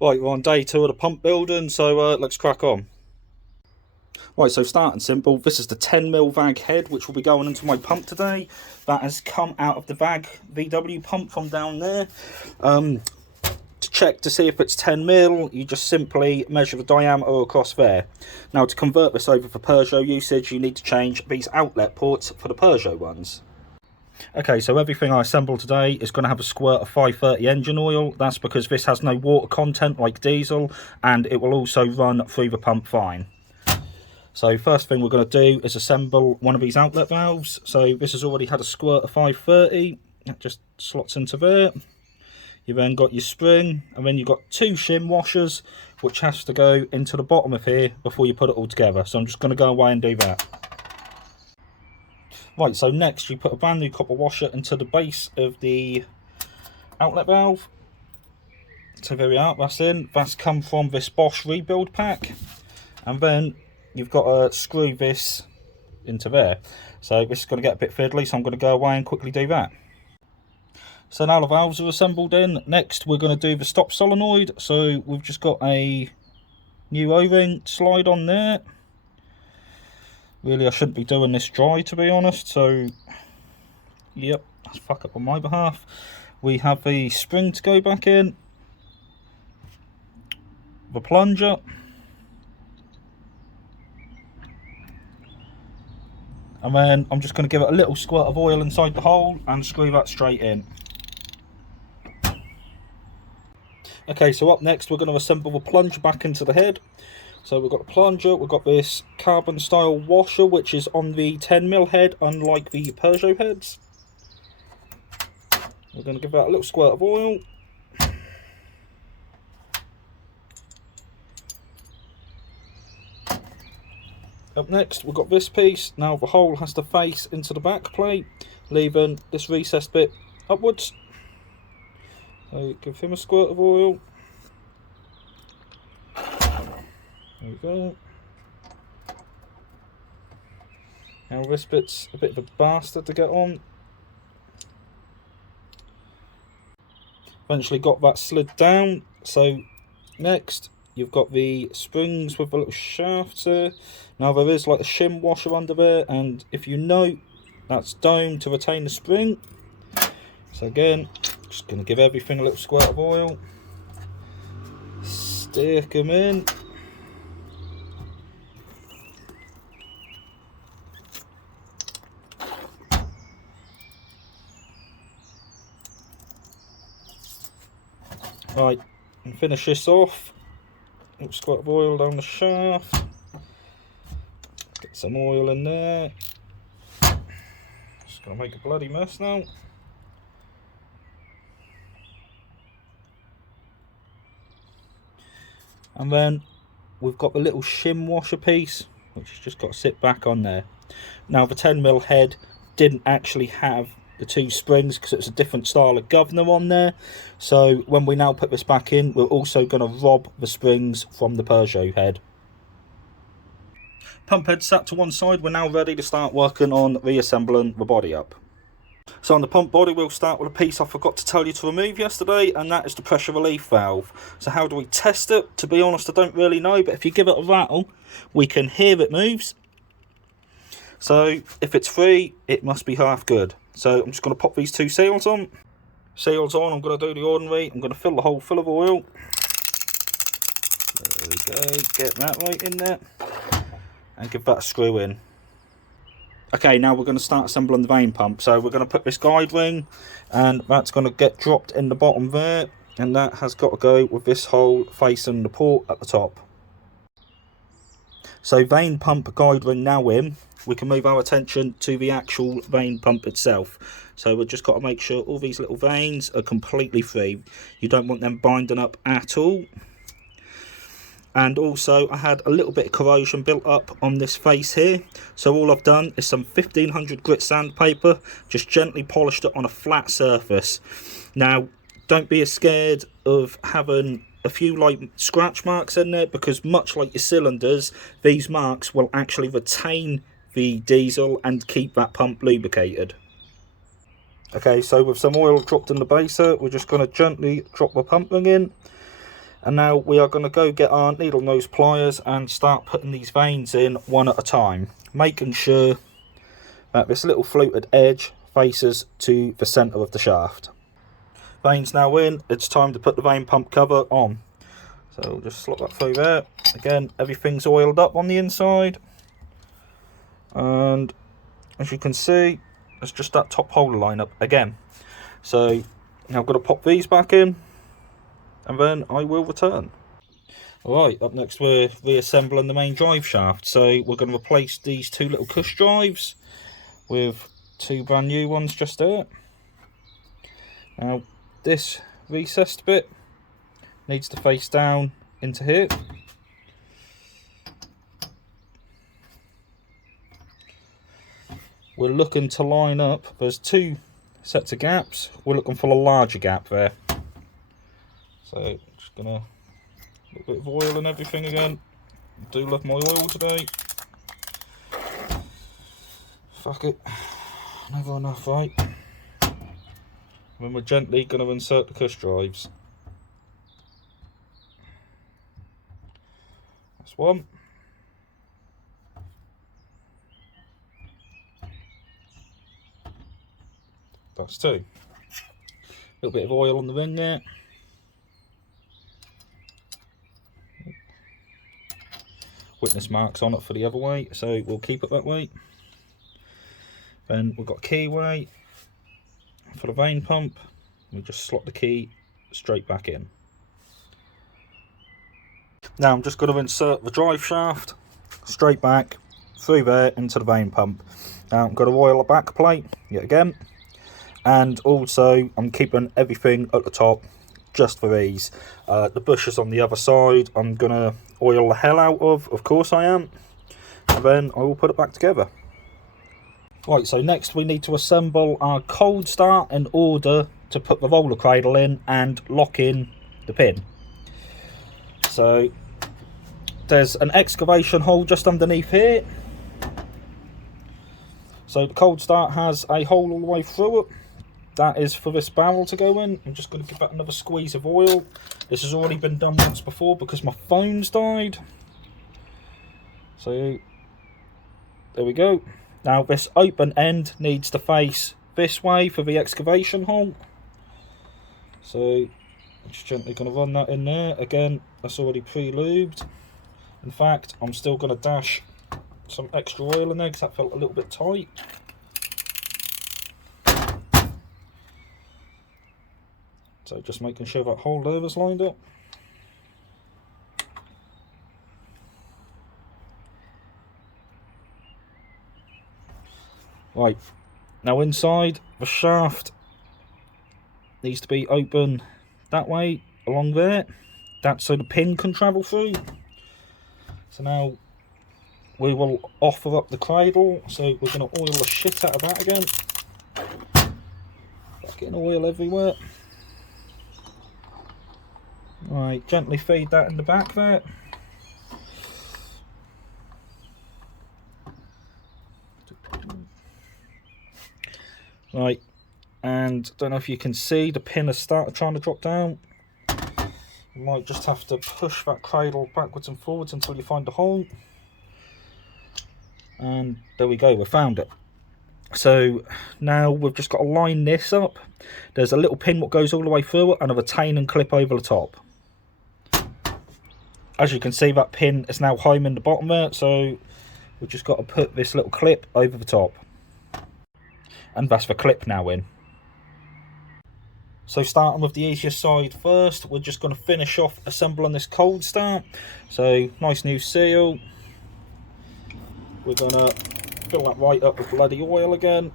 Right, we're on day 2 of the pump building, so let's crack on. Right, so starting simple, this is the 10mm VAG head which will be going into my pump today. That has come out of the VAG VW pump from down there. To check to see if it's 10mm, you just simply measure the diameter across there. Now to convert this over for Peugeot usage, you need to change these outlet ports for the Peugeot ones. Okay, so everything I assembled today is going to have a squirt of 530 engine oil. That's because this has no water content like diesel, and it will also run through the pump fine. So first thing we're going to do is assemble one of these outlet valves. So this has already had a squirt of 530. That just slots into there. You then got your spring, and then you've got 2 shim washers, which has to go into the bottom of here before you put it all together. So I'm just going to go away and do that. Right, so next you put a brand new copper washer into the base of the outlet valve. So there we are, that's in. That's come from this Bosch rebuild pack. And then you've got to screw this into there. So this is going to get a bit fiddly, so I'm going to go away and quickly do that. So now the valves are assembled in. Next we're going to do the stop solenoid. So we've just got a new O-ring slide on there. Really, I shouldn't be doing this dry, to be honest, so yep, that's fuck up on my behalf. We have the spring to go back in, the plunger, and then I'm just going to give it a little squirt of oil inside the hole and screw that straight in. Okay, so up next we're going to assemble the plunger back into the head. So we've got the plunger, we've got this carbon style washer which is on the 10mm head, unlike the Peugeot heads. We're going to give that a little squirt of oil. Up next we've got this piece. Now the hole has to face into the back plate, leaving this recessed bit upwards. So give him a squirt of oil. There we go. Now this bit's a bit of a bastard to get on. Eventually got that slid down. So next you've got the springs with the little shafts there. Now there is like a shim washer under there, and if you note, that's domed to retain the spring. So again, just going to give everything a little squirt of oil. Stick them in. Right, and finish this off. Little squirt of oil down the shaft. Get some oil in there. Just gonna make a bloody mess now. And then we've got the little shim washer piece, which has just got to sit back on there. Now the 10mm head didn't actually have the 2 springs because it's a different style of gov'ner on there. So when we now put this back in, we're also going to rob the springs from the Peugeot head. Pump head sat to one side, we're now ready to start working on reassembling the body up. So on the pump body we'll start with a piece I forgot to tell you to remove yesterday, and that is the pressure relief valve. So how do we test it? To be honest, I don't really know, but if you give it a rattle we can hear it moves. So if it's free, it must be half good. So I'm just going to pop these 2 seals on. Seals on, I'm going to do the ordinary. I'm going to fill the hole full of oil. There we go, get that right in there. And give that a screw in. Okay, now we're going to start assembling the vane pump. So we're going to put this guide ring, and that's going to get dropped in the bottom there. And that has got to go with this hole facing the port at the top. So vane pump guide ring now in, we can move our attention to the actual vane pump itself. So we've just got to make sure all these little vanes are completely free. You don't want them binding up at all. And also I had a little bit of corrosion built up on this face here. So all I've done is some 1500 grit sandpaper, just gently polished it on a flat surface. Now don't be scared of having a few like scratch marks in there, because much like your cylinders, these marks will actually retain the diesel and keep that pump lubricated. Okay, so with some oil dropped in the baser, we're just going to gently drop the pump ring in, And now we are going to go get our needle nose pliers and start putting these vanes in one at a time, making sure that this little fluted edge faces to the centre of the shaft. Vanes now in, it's time to put the vane pump cover on. So we'll just slot that through there. Again, everything's oiled up on the inside. And as you can see, it's just that top holder line up again. So now I've got to pop these back in, and then I will return. Alright, up next we're reassembling the main drive shaft. So we're going to replace these two little cush drives with two brand new ones just there. Now this recessed bit needs to face down into here. We're looking to line up, there's two sets of gaps, we're looking for a larger gap there. So just gonna, a little bit of oil and everything again. I do love my oil today. Fuck it, never enough, right? Then we're gently going to insert the cush drives. That's one. That's two. A little bit of oil on the ring there. Witness marks on it for the other way, so we'll keep it that way. Then we've got a keyway for the vane pump. We just slot the key straight back in. Now I'm just going to insert the drive shaft straight back through there into the vane pump. Now I'm going to oil the back plate yet again, and also I'm keeping everything at the top just for ease. The bushes on the other side I'm going to oil the hell out of course I am, and then I will put it back together. Right, so next we need to assemble our cold start in order to put the roller cradle in and lock in the pin. So there's an excavation hole just underneath here. So the cold start has a hole all the way through it. That is for this barrel to go in. I'm just going to give that another squeeze of oil. This has already been done once before because my phone's died. So there we go. Now this open end needs to face this way for the excavation hole. So I'm just gently going to run that in there. Again, that's already pre-lubed. In fact, I'm still going to dash some extra oil in there because that felt a little bit tight. So just making sure that whole lever's lined up. Right, now inside the shaft needs to be open that way, along there. That's so the pin can travel through. So now we will offer up the cradle. So we're going to oil the shit out of that again. Getting oil everywhere. Right, gently feed that in the back there. Right, and don't know if you can see the pin has started trying to drop down. You might just have to push that cradle backwards and forwards until you find the hole. And there we go, we found it. So now we've just got to line this up. There's a little pin that goes all the way through it and a retaining clip over the top. As you can see, that pin is now home in the bottom there, so we've just got to put this little clip over the top. And that's the clip now in. So starting with the easiest side first, we're just going to finish off assembling this cold start. So nice new seal. We're going to fill that right up with bloody oil again.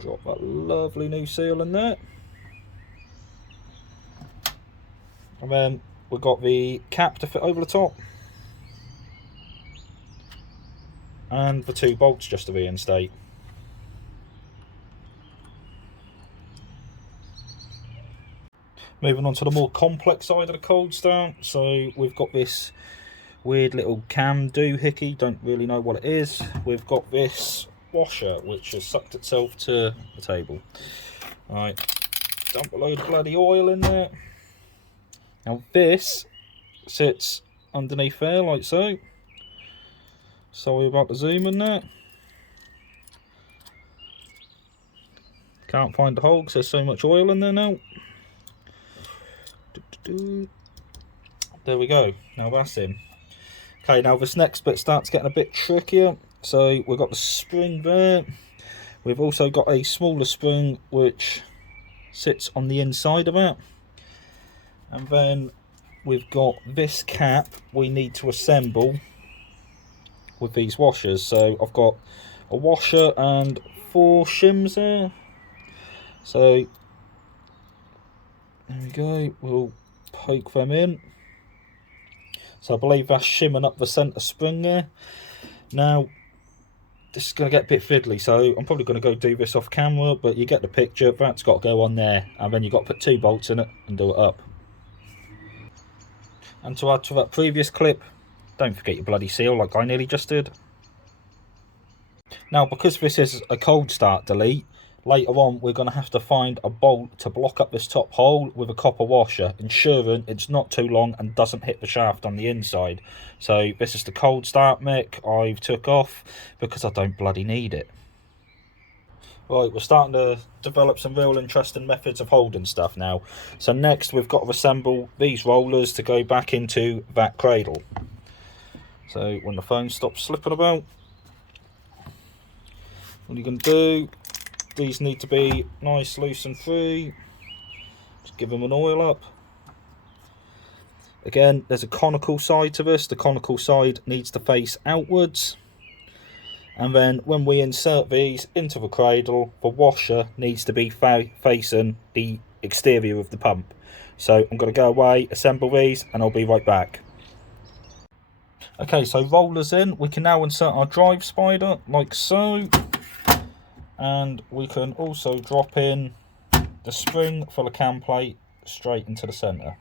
Drop that lovely new seal in there. And then we've got the cap to fit over the top. And the two bolts just to reinstate. Moving on to the more complex side of the cold start. So we've got this weird little cam doohickey, don't really know what it is. We've got this washer which has sucked itself to the table. Right, dump a load of bloody oil in there. Now this sits underneath there like so. Sorry about the zoom in there. Can't find the hole because there's so much oil in there now. There we go, now that's in. Okay, now this next bit starts getting a bit trickier. So we've got the spring there. We've also got a smaller spring which sits on the inside of it. And then we've got this cap we need to assemble with these washers. So I've got a washer and 4 shims there. So there we go, we'll poke them in. So I believe that's shimming up the centre spring there. Now this is going to get a bit fiddly, so I'm probably going to go do this off camera, but you get the picture. That's got to go on there, and then you've got to put 2 bolts in it and do it up. And to add to that previous clip, don't forget your bloody seal like I nearly just did. Now because this is a cold start delete, later on we're going to have to find a bolt to block up this top hole with a copper washer, ensuring it's not too long and doesn't hit the shaft on the inside. So this is the cold start mech I've took off because I don't bloody need it. Right, we're starting to develop some real interesting methods of holding stuff now. So next we've got to assemble these rollers to go back into that cradle. So when the phone stops slipping about, what are you going to do? These need to be nice, loose and free. Just give them an oil up. Again, there's a conical side to this. The conical side needs to face outwards. And then when we insert these into the cradle, the washer needs to be facing the exterior of the pump. So I'm going to go away, assemble these, and I'll be right back. Okay, so rollers in. We can now insert our drive spider like so. And we can also drop in the spring for the cam plate straight into the centre.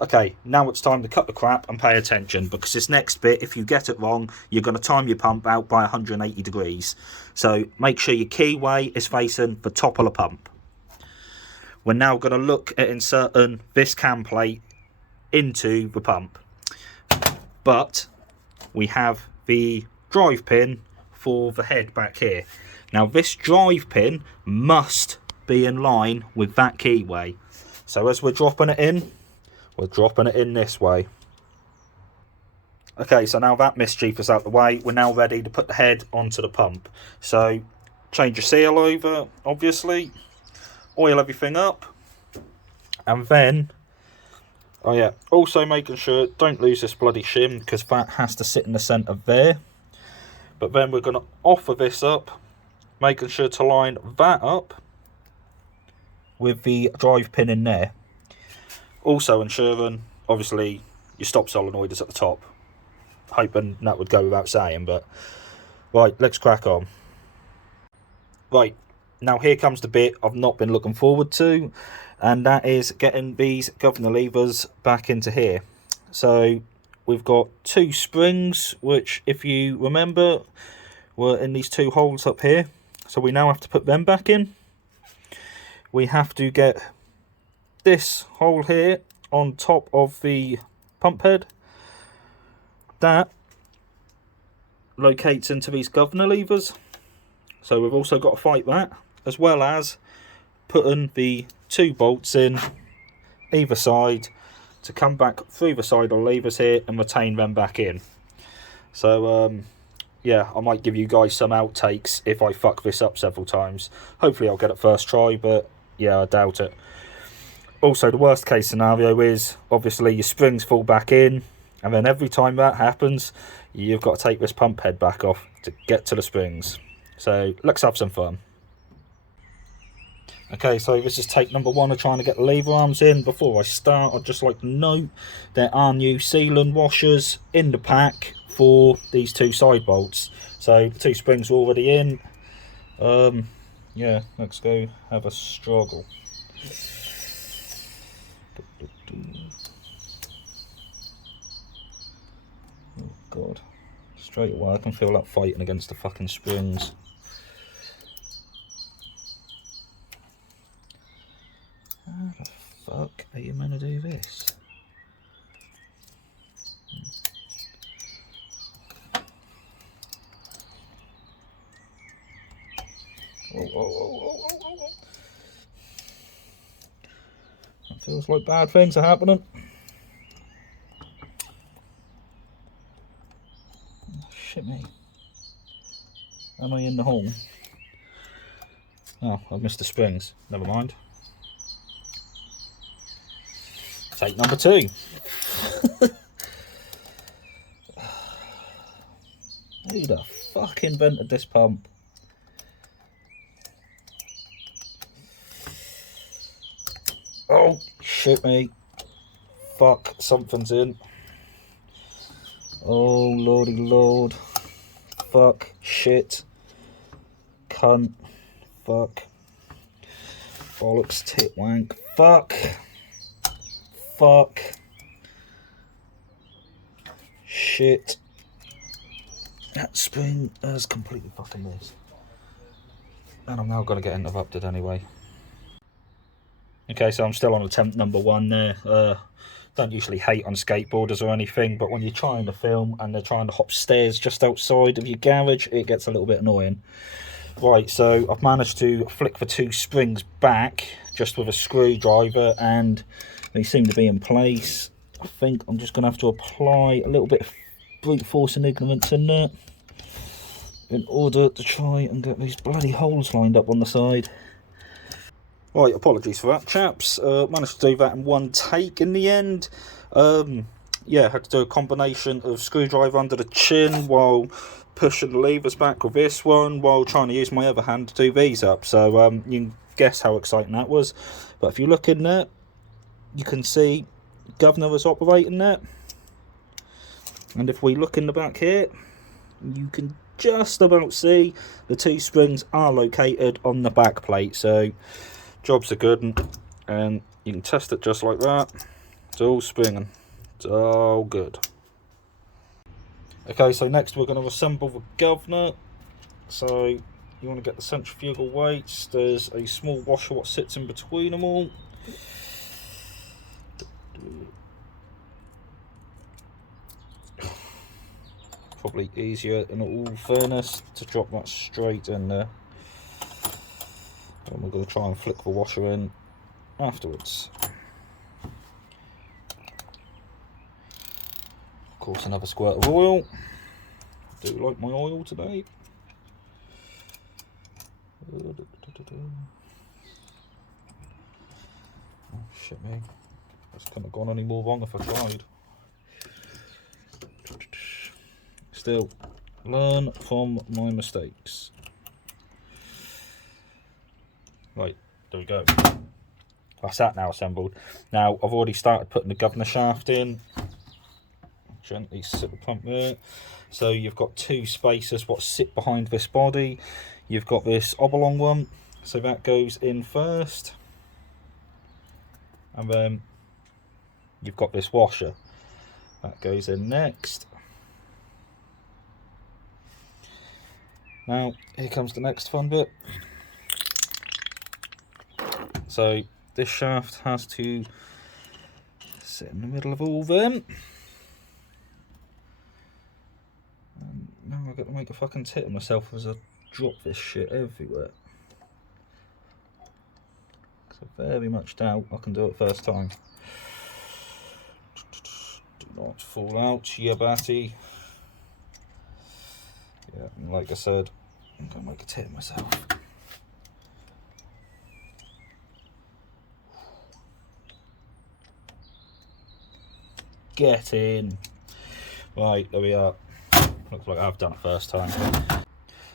Okay, now it's time to cut the crap and pay attention, because this next bit, if you get it wrong, you're going to time your pump out by 180 degrees. So make sure your keyway is facing the top of the pump. We're now going to look at inserting this cam plate into the pump. But we have the drive pin for the head back here. Now this drive pin must be in line with that keyway. So as we're dropping it in, we're dropping it in this way. Okay, so now that mischief is out the way, we're now ready to put the head onto the pump. So change your seal over, obviously, oil everything up, and then also making sure don't lose this bloody shim, because that has to sit in the centre there. But then we're going to offer this up, making sure to line that up with the drive pin in there. Also ensuring, obviously, your stop solenoid is at the top. Hoping that would go without saying, but... Right, let's crack on. Right, now here comes the bit I've not been looking forward to, and that is getting these gov'ner levers back into here. So we've got 2 springs, which, if you remember, were in these 2 holes up here. So we now have to put them back in. We have to get this hole here on top of the pump head. That locates into these gov'ner levers. So we've also got to fight that, as well as putting the 2 bolts in either side to come back through the side of the levers here and retain them back in. So yeah, I might give you guys some outtakes if I fuck this up several times. Hopefully I'll get it first try, but yeah, I doubt it. Also, the worst case scenario is obviously your springs fall back in, and then every time that happens you've got to take this pump head back off to get to the springs. So let's have some fun. Okay, so this is take number 1 of trying to get the lever arms in. Before I start, I'd just like to note there are new sealant washers in the pack for these 2 side bolts. So the 2 springs are already in. Yeah, let's go have a struggle. Oh god, straight away I can feel like fighting against the fucking springs. this? Oh. It feels like bad things are happening. Shit me. Am I in the hole? Oh, I've missed the springs. Never mind. Take number 2. Who the fuck invented this pump? Oh, shit me. Fuck, something's in. Oh, lordy lord. Fuck, shit. Cunt. Fuck. Bollocks, tit wank. Fuck. Fuck. Shit. That spring has completely fucking missed. And I'm now going to get interrupted anyway. Okay, so I'm still on attempt number 1 there. Don't usually hate on skateboarders or anything, but when you're trying to film and they're trying to hop stairs just outside of your garage, it gets a little bit annoying. Right, so I've managed to flick the 2 springs back just with a screwdriver and they seem to be in place. I think I'm just going to have to apply a little bit of brute force and ignorance in there in order to try and get these bloody holes lined up on the side. Right, apologies for that, chaps. Managed to do that in 1 take in the end. Yeah, had to do a combination of screwdriver under the chin while pushing the levers back with this one, while trying to use my other hand to do these up. So you can guess how exciting that was. But if you look in there, you can see gov'ner is operating there. And if we look in the back here, you can just about see the 2 springs are located on the back plate. So jobs are good, and you can test it just like that. It's all springing. It's all good. Okay, so next we're going to assemble the gov'ner. So you want to get the centrifugal weights. There's a small washer what sits in between them all. Probably easier in all fairness to drop that straight in there. And we're going to try and flick the washer in afterwards. Of course, another squirt of oil. I do like my oil today. Oh shit me. That's couldn't have gone any more wrong if I tried. Still, learn from my mistakes. Right, there we go. That's that now assembled. Now, I've already started putting the gov'ner shaft in. Gently sit the pump there. So you've got 2 spacers what sit behind this body. You've got this oblong one, so that goes in first. And then you've got this washer. That goes in next. Now, here comes the next fun bit. So this shaft has to sit in the middle of all them. And now I've got to make a fucking tit of myself as I drop this shit everywhere. So very much doubt I can do it first time. Do not fall out, you batty. Yeah, and like I said, I'm going to make a tit of myself. Get in. Right, there we are. Looks like I've done it first time.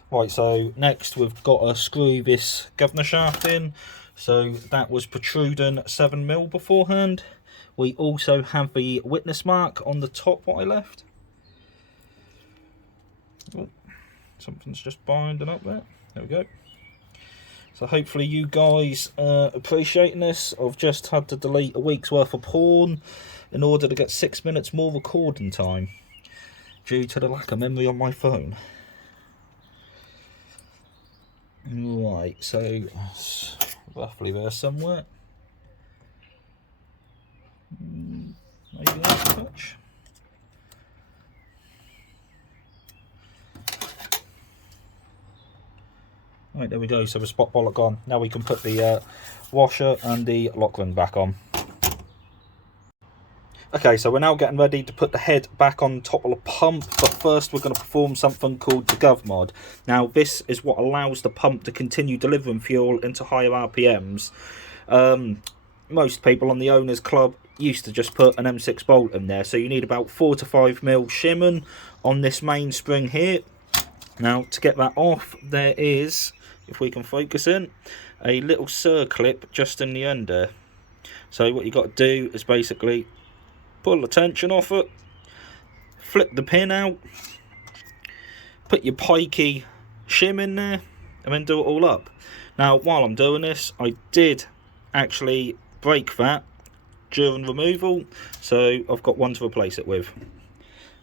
Right, so next we've got to screw this gov'ner shaft in. So that was protruding 7mm beforehand. We also have the witness mark on the top what I left. Oh, something's just binding up there. There we go. So hopefully you guys are appreciating this. I've just had to delete a week's worth of porn in order to get 6 minutes more recording time due to the lack of memory on my phone. Right, so roughly there somewhere. much. Right, there we go, so the spot bollock gone. Now we can put the washer and the lock ring back on. Okay, so we're now getting ready to put the head back on top of the pump, but first we're going to perform something called the gov'ner. Now this is what allows the pump to continue delivering fuel into higher RPMs. Most people on the owners club used to just put an M6 bolt in there, so you need about 4 to 5 mil shimming on this main spring here. Now to get that off, there is, if we can focus in, a little circlip just in the end there. So what you got to do is basically pull the tension off it, flip the pin out, put your pikey shim in there, and then do it all up. Now while I'm doing this, I did actually break that during removal, so I've got one to replace it with.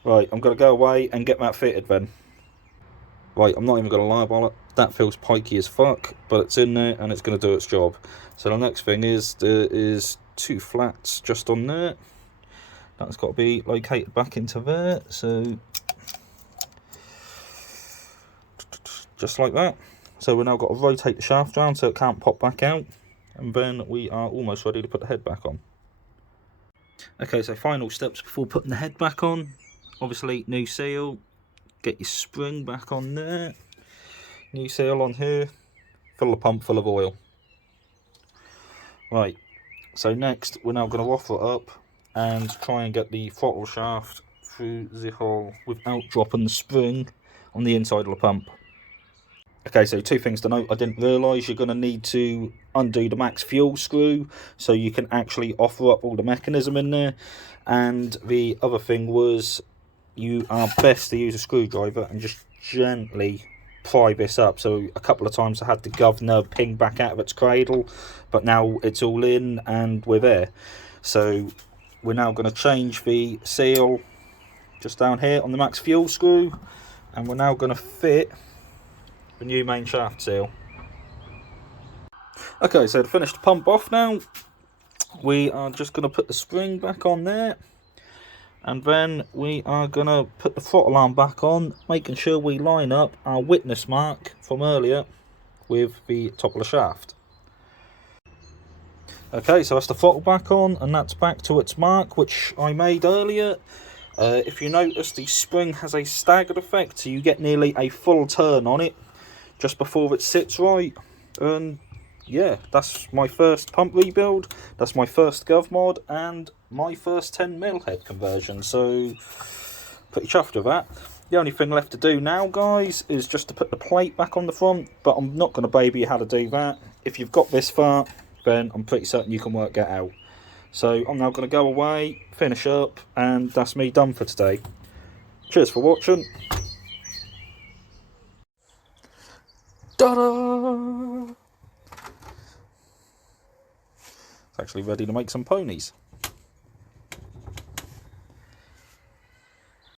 Right, I'm going to go away and get that fitted then. Right, I'm not even going to lie about it, that feels pikey as fuck, but it's in there and it's going to do its job. So the next thing is, there is 2 flats just on there. That's got to be located back into there, so just like that. So we've now got to rotate the shaft around so it can't pop back out, and then we are almost ready to put the head back on. Okay, so final steps before putting the head back on. Obviously, new seal, get your spring back on there, new seal on here, fill the pump full of oil. Right, so next we're now going to waffle it up and try and get the throttle shaft through the hole without dropping the spring on the inside of the pump. Okay, so 2 things to note. I didn't realise you're going to need to undo the max fuel screw so you can actually offer up all the mechanism in there. And the other thing was, you are best to use a screwdriver and just gently pry this up. So a couple of times I had the gov'ner ping back out of its cradle, but now it's all in and we're there. So we're now going to change the seal just down here on the max fuel screw, and we're now going to fit the new main shaft seal. Okay, so to finish the pump off now, we are just going to put the spring back on there, and then we are going to put the throttle arm back on, making sure we line up our witness mark from earlier with the top of the shaft. Okay, so that's the throttle back on, and that's back to its mark, which I made earlier. If you notice, the spring has a staggered effect, so you get nearly a full turn on it just before it sits right. And yeah, that's my first pump rebuild, that's my first gov'ner, and my first 10mm head conversion, so pretty chuffed with that. The only thing left to do now, guys, is just to put the plate back on the front, but I'm not going to baby you how to do that. If you've got this far, then I'm pretty certain you can work that out. So I'm now going to go away, finish up, and that's me done for today. Cheers for watching. Ta-da! It's actually ready to make some ponies.